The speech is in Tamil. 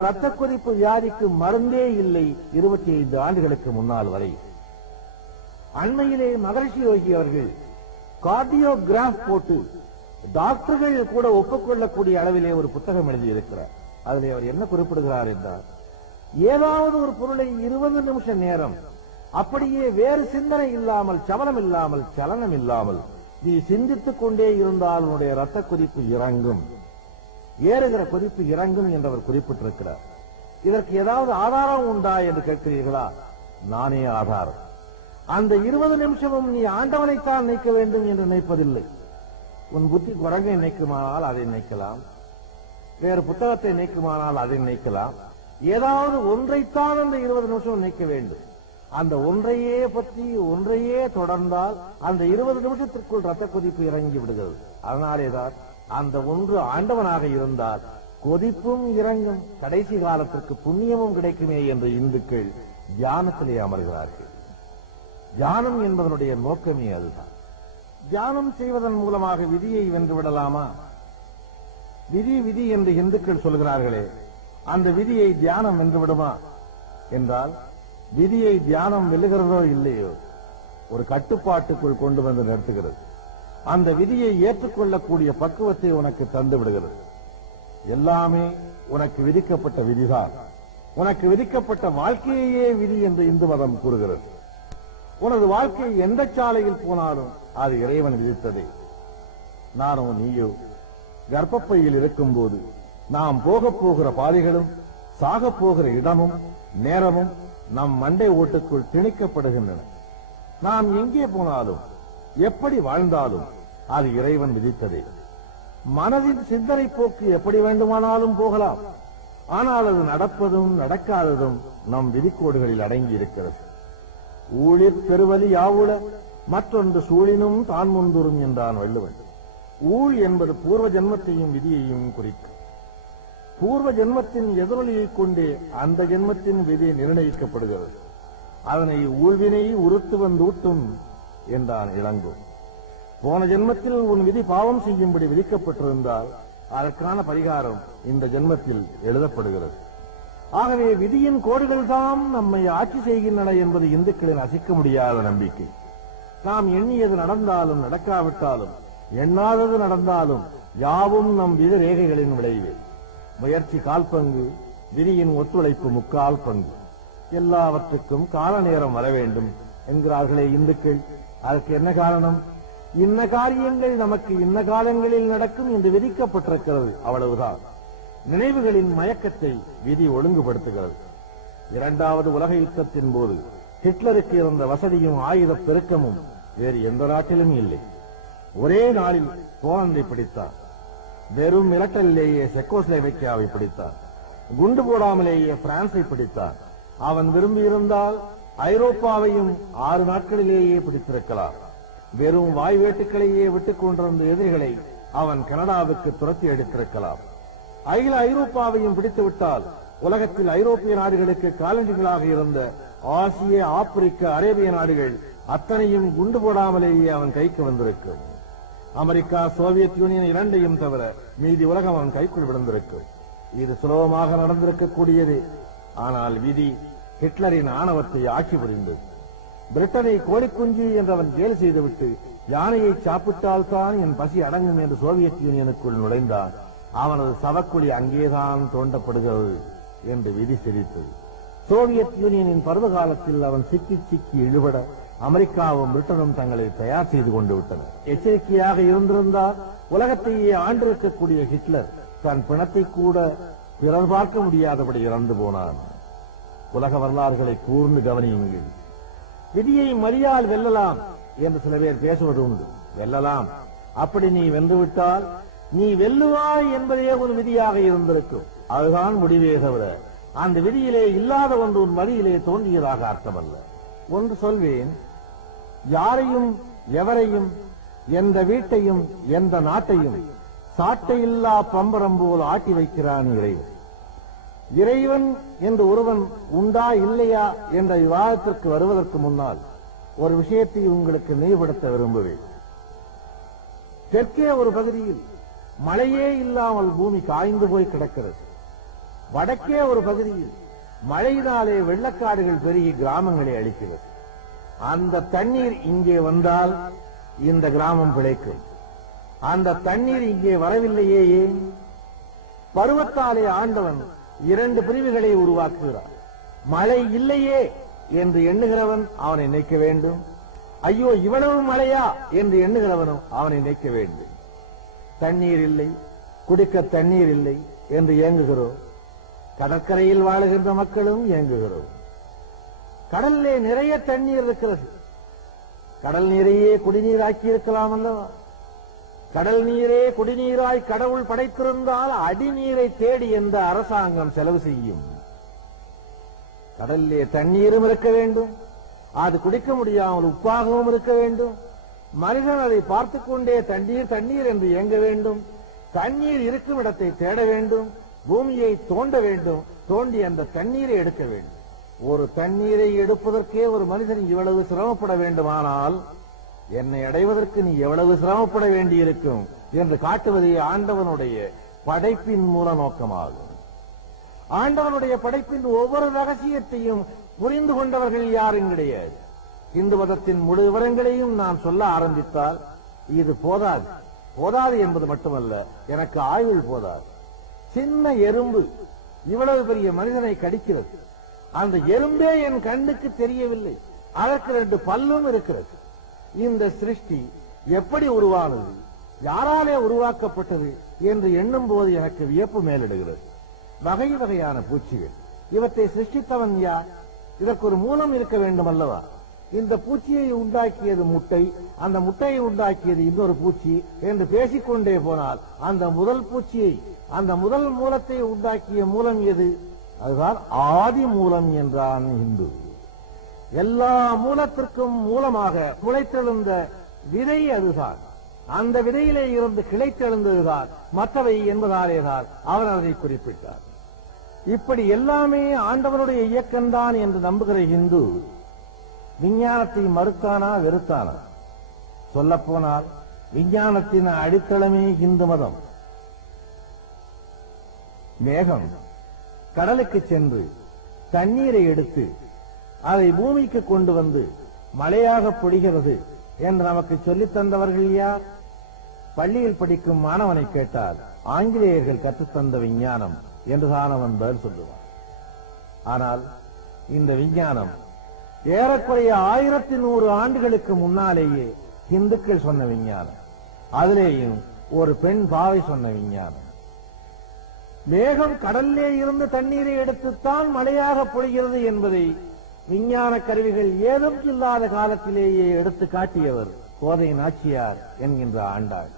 ரத்த கொதிப்பு வியாதிக்கு மருந்தே இல்லை 25 ஆண்டுகளுக்கு முன்னால் வரை. அண்மையிலே மகரிஷி யோகி அவர்கள் கார்டியோகிராஃப் போட்டு டாக்டர்கள் கூட ஒப்புக்கொள்ளக்கூடிய அளவிலே ஒரு புத்தகம் எழுதியிருக்கிறார். அதிலே அவர் என்ன குறிப்பிடுகிறார் என்றால், ஏதாவது ஒரு பொருளை 20 நிமிஷ நேரம் அப்படியே வேறு சிந்தனை இல்லாமல், சவனம் இல்லாமல், சலனம் இல்லாமல் நீ சிந்தித்துக் கொண்டே இருந்தால் உன்னுடைய ரத்த கொதிப்பு இறங்கும், ஏறுகிற கொதிப்பு இறங்கும் என்று அவர் குறிப்பிட்டிருக்கிறார். இதற்கு ஏதாவது ஆதாரம் உண்டா என்று கேட்கிறீர்களா? நானே ஆதாரம். அந்த 20 நிமிஷமும் நீ ஆண்டவனைத்தான் நினைக்க வேண்டும் என்று நினைப்பதில்லை. உன் புத்தி குரங்கை நினைக்குமானால் அதை நினைக்கலாம், வேறு புத்தகத்தை நினைக்குமானால் அதை நினைக்கலாம். ஏதாவது ஒன்றைத்தான் அந்த 20 நிமிஷம் நினைக்க வேண்டும். அந்த ஒன்றையே பற்றி ஒன்றையே தொடர்ந்தால் அந்த 20 நிமிஷத்திற்குள் ரத்த கொதிப்பு இறங்கி விடுகிறது. அதனாலேதான் அந்த ஒன்று ஆண்டவனாக இருந்தால் கொதிப்பும் இறங்கும், கடைசி காலத்திற்கு புண்ணியமும் கிடைக்குமே என்று இந்துக்கள் தியானத்திலே அமர்கிறார்கள். தியானம் என்பதனுடைய நோக்கமே அதுதான். தியானம் செய்வதன் மூலமாக விதியை வென்று விடலாமா? விதி விதி என்று இந்துக்கள் சொல்கிறார்களே, அந்த விதியை தியானம் வென்று விடுமா என்றால், விதியை தியானம் வெல்லுகிறதோ இல்லையோ ஒரு கட்டுப்பாட்டுக்குள் கொண்டு வந்து நிறுத்துகிறது. அந்த விதியை ஏற்றுக்கொள்ளக்கூடிய பக்குவத்தை உனக்கு தந்து விடுகிறது. எல்லாமே உனக்கு விதிக்கப்பட்ட விதிதான். உனக்கு விதிக்கப்பட்ட வாழ்க்கையே விதி என்று இந்து மதம் கூறுகிறது. உனது வாழ்க்கை எந்த சாலையில் போனாலும் அது இறைவன் விதித்ததே. நானோ நீயோ கர்ப்பப்பையில் இருக்கும் போது நாம் போகிற பாதைகளும் சாகப் போகிற இடமும் நேரமும் நம் மண்டை ஓட்டுக்குள் திணிக்கப்படுகின்றன. நாம் எங்கே போனாலும் எப்படி வாழ்ந்தாலும் அது இறைவன் விதித்ததே. மனதின் சிந்தனை போக்கு எப்படி வேண்டுமானாலும் போகலாம், ஆனால் அது நடப்பதும் நடக்காததும் நம் விதிக்கோடுகளில் அடங்கி இருக்கிறது. ஊழிற் பெருவலி யாவுள மற்றொன்று சூழினும் தான் முந்துரும் என்றான் வள்ளுவன். ஊழ் என்பது பூர்வ ஜென்மத்தையும் விதியையும் குறிக்கும். பூர்வ ஜென்மத்தின் எதிரொலியைக் கொண்டே அந்த ஜென்மத்தின் விதி நிர்ணயிக்கப்படுகிறது. அதனை ஊழ்வினை உறுத்து வந்தூட்டும் என்றான் இளங்கோ. போன ஜென்மத்தில் உன் விதி பாவம் செய்யும்படி விதிக்கப்பட்டிருந்தால் அதற்கான பரிகாரம் இந்த ஜென்மத்தில் எழுதப்படுகிறது. ஆகவே விதியின் கோடுகள் தான் நம்மை ஆட்சி செய்கின்றன என்பது இந்துக்களின் அசைக்க முடியாத நம்பிக்கை. நாம் எண்ணியது நடந்தாலும் நடக்காவிட்டாலும், எண்ணாதது நடந்தாலும் யாவும் நம் விதி ரேகைகளின் விளைவே. முயற்சி 1/4 பங்கு, விதியின் ஒத்துழைப்பு 3/4 பங்கு. எல்லாவற்றுக்கும் கால நேரம் வர வேண்டும் என்கிறார்களே இந்துக்கள். அதற்கு என்ன காரணம்? இன்ன காரியங்கள் நமக்கு இன்ன காலங்களில் நடக்கும் என்று விதிக்கப்பட்டிருக்கிறது, அவ்வளவுதான். நினைவுகளின் மயக்கத்தை விதி ஒழுங்குபடுத்துகிறது. 2வது உலக யுத்தத்தின் போது ஹிட்லருக்கு இருந்த வசதியும் ஆயுத பெருக்கமும் வேறு எந்த நாட்டிலும் இல்லை. ஒரே நாளில் போலந்தை பிடித்தார். வெறும் மிரட்டலிலேயே செக்கோஸ்லோவேக்கியாவை பிடித்தார். குண்டு போடாமலேயே பிரான்சை பிடித்தார். அவன் விரும்பியிருந்தால் ஐரோப்பாவையும் 6 நாட்களிலேயே பிடித்திருக்கலாம். வெறும் வாய்வேட்டுக்களையே விட்டுக் கொண்டிருந்த எதிரிகளை அவன் கனடாவுக்கு துரத்தி அடித்திருக்கலாம். அகில ஐரோப்பாவையும் பிடித்துவிட்டால் உலகத்தில் ஐரோப்பிய நாடுகளுக்கு காலனிகளாக இருந்த ஆசிய, ஆப்பிரிக்க, அரேபிய நாடுகள் அத்தனையும் குண்டு போடாமலேயே அவன் கைக்கு வந்திருக்கும். அமெரிக்கா, சோவியத் யூனியன் இரண்டையும் தவிர மீதி உலகம் அவன் கைக்குள் விழுந்திருக்கும். இது சுலபமாக நடந்திருக்கக்கூடியது. ஆனால் விதி ஹிட்லரின் ஆணவத்தை ஆட்சி புரிந்தது. பிரிட்டனை கோழிக்குஞ்சு என்றவன் கேலி செய்துவிட்டு யானையை சாப்பிட்டால்தான் என் பசி அடங்கும் என்று சோவியத் யூனியனுக்குள் நுழைந்தான். அவனது சவக்குழி அங்கேதான் தோண்டப்படுகிறது என்று விதி சிரித்தது. சோவியத் யூனியனின் பருவ காலத்தில் அவன் சிக்கி சிக்கி இழுபட அமெரிக்காவும் பிரிட்டனும் தங்களை தயார் செய்து கொண்டு விட்டனர். எச்சரிக்கையாக இருந்திருந்தால் உலகத்தையே ஆண்டிருக்கக்கூடிய ஹிட்லர் தன் பிணத்தை கூட பிறர் பார்க்க முடியாதபடி இறந்து போனான். உலக வரலாறுகளை கூர்ந்து கவனியுங்கள். விதியை மரியால் வெல்லலாம் என்று சில பேர் பேசுவது உண்டு. வெல்லலாம். அப்படி நீ வென்றுவிட்டால் நீ வெல்லுவாய் என்பதே ஒரு விதியாக இருந்திருக்கும். அதுதான் முடிவே தவிர அந்த விதியிலே இல்லாத ஒன்று உன் மதியிலே தோன்றியதாக அர்த்தமல்ல. ஒன்று சொல்வேன், யாரையும் எவரையும் எந்த வீட்டையும் எந்த நாட்டையும் சாட்டையில்லா பம்பரம் போல் ஆட்டி வைக்கிறான் இறைவன். இறைவன் என்று ஒருவன் உண்டா இல்லையா என்ற விவாதத்திற்கு வருவதற்கு முன்னால் ஒரு விஷயத்தை உங்களுக்கு நினைவுபடுத்த விரும்புவேன். தெற்கே ஒரு பகுதியில் மழையே இல்லாமல் பூமி காய்ந்து போய் கிடக்கிறது. வடக்கே ஒரு பகுதியில் மழையினாலே வெள்ளக்காடுகள் பெருகி கிராமங்களை அழிக்கிறது. அந்த தண்ணீர் இங்கே வந்தால் இந்த கிராமம் பிழைக்கும். அந்த தண்ணீர் இங்கே வரவில்லையே ஏன்? பருவத்தாலே ஆண்டவன் 2 பிரிவுகளை உருவாக்குகிறார். மழை இல்லையே என்று எண்ணுகிறவன் அவனை நினைக்க வேண்டும். ஐயோ இவ்வளவு மழையா என்று எண்ணுகிறவனும் அவனை நினைக்க வேண்டும். தண்ணீர் இல்லை, குடிக்க தண்ணீர் இல்லை என்று ஏங்குகிறோம். கடற்கரையில் வாழுகின்ற மக்களும் ஏங்குகிறோம். கடலிலே நிறைய தண்ணீர் இருக்கிறது. கடல் நீரையே குடிநீராக்கி இருக்கலாம் அல்லவா? கடல் நீரே குடிநீராய் கடவுள் படைத்திருந்தால் அடிநீரை தேடி எந்த அரசாங்கம் செலவு செய்யும்? கடலிலே தண்ணீரும் இருக்க வேண்டும், அது குடிக்க முடியாமல் உப்பாகவும் இருக்க வேண்டும். மனிதன் அதை பார்த்துக் கொண்டே தண்ணீர் தண்ணீர் என்று இயங்க வேண்டும். தண்ணீர் இருக்கும் இடத்தை தேட வேண்டும், பூமியை தோண்ட வேண்டும், தோண்டி அந்த தண்ணீரை எடுக்க வேண்டும். ஒரு தண்ணீரை எடுப்பதற்கே ஒரு மனிதன் இவ்வளவு சிரமப்பட வேண்டுமானால் என்னை அடைவதற்கு நீ எவ்வளவு சிரமப்பட வேண்டியிருக்கும் என்று காட்டுவதே ஆண்டவனுடைய படைப்பின் மூல நோக்கமாகும். ஆண்டவனுடைய படைப்பின் ஒவ்வொரு ரகசியத்தையும் புரிந்து கொண்டவர்கள் யாரும் கிடையாது. இந்து மதத்தின் முழு விவரங்களையும் நான் சொல்ல ஆரம்பித்தால் இது போதாது. போதாது என்பது மட்டுமல்ல, எனக்கு ஆயுள் போதாது. சின்ன எறும்பு இவ்வளவு பெரிய மனிதனை கடிக்கிறது. அந்த எறும்பே என் கண்ணுக்கு தெரியவில்லை, அதற்கு 2 பல்லும் இருக்கிறது. இந்த சிருஷ்டி எப்படி உருவானது, யாராலே உருவாக்கப்பட்டது என்று எண்ணும் போது எனக்கு வியப்பு மேலிடுகிறது. வகை வகையான பூச்சிகள், இவற்றை சிருஷ்டித்தவன் யார்? இதற்கு ஒரு மூலம் இருக்க வேண்டும் அல்லவா? இந்த பூச்சியை உண்டாக்கியது முட்டை, அந்த முட்டையை உண்டாக்கியது இன்னொரு பூச்சி என்று பேசிக்கொண்டே போனால் அந்த முதல் பூச்சியை, அந்த முதல் மூலத்தை உண்டாக்கிய மூலம் எது? அதுதான் ஆதி மூலம் என்றான் இந்து. எல்லா மூலத்திற்கும் மூலமாக முளைத்தெழுந்த விதை அதுதான். அந்த விதையிலே இருந்து கிளைத்தெழுந்ததுதான் மற்றவை என்பதாலேதான் அவர் அதை குறிப்பிட்டார். இப்படி எல்லாமே ஆண்டவனுடைய இயக்கம்தான் என்று நம்புகிற இந்து விஞ்ஞானத்தை மறுத்தானா வெறுத்தானா? சொல்லப்போனால் விஞ்ஞானத்தின் அடித்தளமே இந்து மதம். மேகம் கடலுக்கு சென்று தண்ணீரை எடுத்து அதை பூமிக்கு கொண்டு வந்து மழையாக பொழிகிறது என்று நமக்கு சொல்லித் தந்தவர்கள் யார்? பள்ளியில் படிக்கும் மாணவனை கேட்டால் ஆங்கிலேயர்கள் கற்றுத்தந்த விஞ்ஞானம் என்றுதான் அவன் பதில் சொல்லுவான். ஆனால் இந்த விஞ்ஞானம் ஏறக்குறைய 1100 ஆண்டுகளுக்கு முன்னாலேயே இந்துக்கள் சொன்ன விஞ்ஞானம். அதிலேயும் ஒரு பெண் பாவை சொன்ன விஞ்ஞானம். மேகம் கடலிலே இருந்து தண்ணீரை எடுத்துத்தான் மழையாக பொழிகிறது என்பதை விஞ்ஞான கருவிகள் ஏதும் இல்லாத காலத்திலேயே எடுத்து காட்டியவர் கோதை நாச்சியார் என்கின்ற ஆண்டாள்.